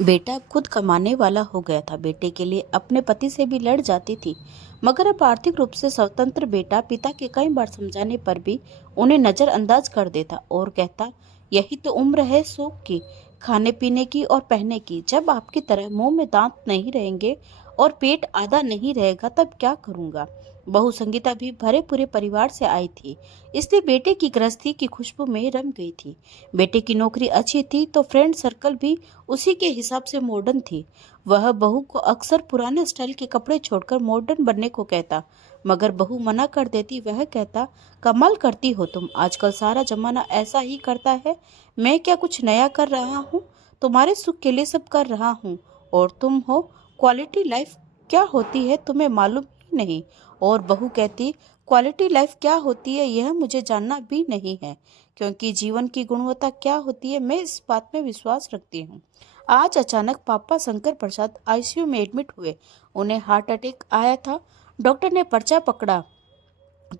बेटा खुद कमाने वाला हो गया था। बेटे के लिए अपने पति से भी लड़ जाती थी, मगर अब आर्थिक रूप से स्वतंत्र बेटा पिता के कई बार समझाने पर भी उन्हें नजरअंदाज कर देता और कहता, यही तो उम्र है सुख की, खाने पीने की और पहनने की। जब आपकी तरह मुंह में दांत नहीं रहेंगे और पेट आधा नहीं रहेगा तब क्या करूंगा। बहू संगीता भी भरे पूरे परिवार से आई थी, इसलिए बेटे की गृहस्थी की खुशबू में रम गई थी। बेटे की नौकरी अच्छी थी तो फ्रेंड सर्कल भी उसी के हिसाब से मॉडर्न थी। वह बहू को अक्सर पुराने स्टाइल के कपड़े छोड़कर मॉडर्न बनने को कहता, मगर बहू मना कर देती। वह कहता, कमाल करती हो तुम, आजकल सारा जमाना ऐसा ही करता है। मैं क्या कुछ नया कर रहा हूँ, तुम्हारे सुख के लिए सब कर रहा हूँ। और तुम हो, क्वालिटी लाइफ क्या होती है तुम्हें मालूम ही नहीं। और बहू कहती, क्वालिटी लाइफ क्या होती है यह मुझे जानना भी नहीं है, क्योंकि जीवन की गुणवत्ता क्या होती है मैं इस बात में विश्वास रखती हूँ। आज अचानक पापा शंकर प्रसाद आईसीयू में एडमिट हुए। उन्हें हार्ट अटैक आया था। डॉक्टर ने पर्चा पकड़ा,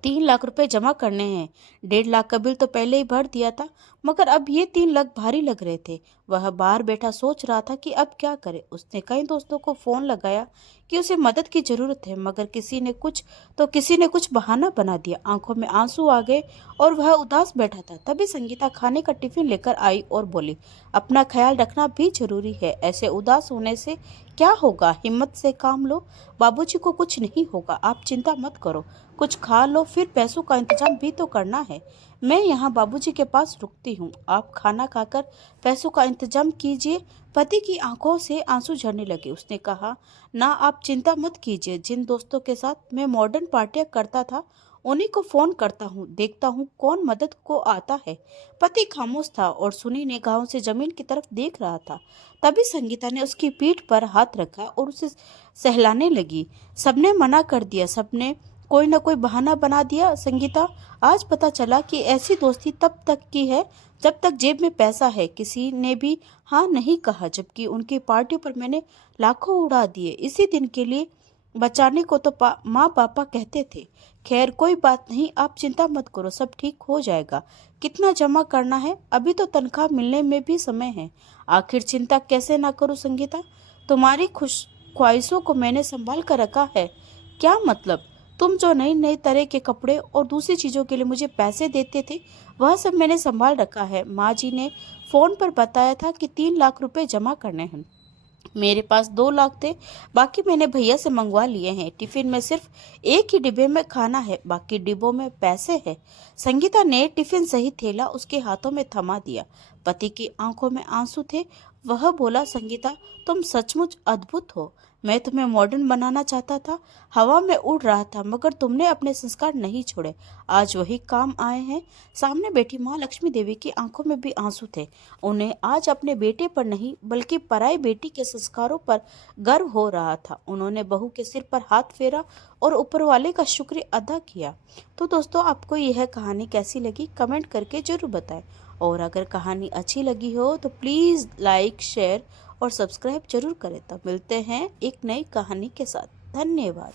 3 लाख रुपए जमा करने हैं। 1.5 लाख का बिल तो पहले ही भर दिया था, मगर अब ये 3 लाख भारी लग रहे थे। वह बाहर बैठा सोच रहा था कि अब क्या करे। उसने कई दोस्तों को फोन लगाया कि उसे मदद की जरूरत है, मगर किसी ने कुछ बहाना बना दिया। आंखों में आंसू आ गए और वह उदास बैठा था। तभी संगीता खाने का टिफिन लेकर आई और बोली, अपना ख्याल रखना भी जरूरी है, ऐसे उदास होने से क्या होगा, हिम्मत से काम लो। बाबूजी को कुछ नहीं होगा, आप चिंता मत करो। कुछ खा लो, फिर पैसों का इंतजाम भी तो करना है। मैं यहाँ बाबूजी के पास रुकती हूँ, आप खाना खाकर पैसों का इंतजाम कीजिए। पति की आंखों से आंसू झरने लगे। उसने कहा, ना आप चिंता मत कीजिए, जिन दोस्तों के साथ मैं मॉडर्न पार्टियां करता था उन्हीं को फोन करता हूँ, देखता हूँ कौन मदद को आता है। पति खामोश था और सुनी निगाहों से जमीन की तरफ देख रहा था। तभी संगीता ने उसकी पीठ पर हाथ रखा और उसे सहलाने लगी। सबने मना कर दिया, सबने कोई ना कोई बहाना बना दिया। संगीता, आज पता चला कि ऐसी दोस्ती तब तक की है जब तक जेब में पैसा है। किसी ने भी हाँ नहीं कहा, जबकि उनकी पार्टी पर मैंने लाखों उड़ा दिए इसी दिन के लिए बचाने को तो माँ पापा कहते थे। खैर कोई बात नहीं, आप चिंता मत करो, सब ठीक हो जाएगा। कितना जमा करना है, अभी तो तनख्वाह मिलने में भी समय है। आखिर चिंता कैसे ना करूं संगीता, तुम्हारी खुश ख्वाहिशों को मैंने संभाल कर रखा है। क्या मतलब, तुम जो नई नई तरह के कपड़े और दूसरी चीजों के लिए मुझे पैसे देते थे वह सब मैंने संभाल रखा है। माँ जी ने फोन पर बताया था कि 3 लाख रुपए जमा करने हैं। मेरे पास 2 लाख थे, बाकी मैंने भैया से मंगवा लिए हैं। टिफिन में सिर्फ एक ही डिब्बे में खाना है, बाकी डिब्बों में पैसे है। संगीता ने टिफिन सही थैला उसके हाथों में थमा दिया। पति की आंखों में आंसू थे। वह बोला, संगीता तुम सचमुच अद्भुत हो। मैं तुम्हें मॉडर्न बनाना चाहता था, हवा में उड़ रहा था, मगर तुमने अपने संस्कार नहीं छोड़े। आज वही काम आए हैं। सामने बैठी माँ लक्ष्मी देवी की आंखों में भी आंसू थे। उन्हें आज अपने बेटे पर नहीं बल्कि पराई बेटी के संस्कारों पर गर्व हो रहा था। उन्होंने बहू के सिर पर हाथ फेरा और ऊपर वाले का शुक्र अदा किया। तो दोस्तों, आपको यह कहानी कैसी लगी कमेंट करके जरूर बताएं। और अगर कहानी अच्छी लगी हो तो प्लीज़ लाइक, शेयर और सब्सक्राइब जरूर करें। तब मिलते हैं एक नई कहानी के साथ। धन्यवाद।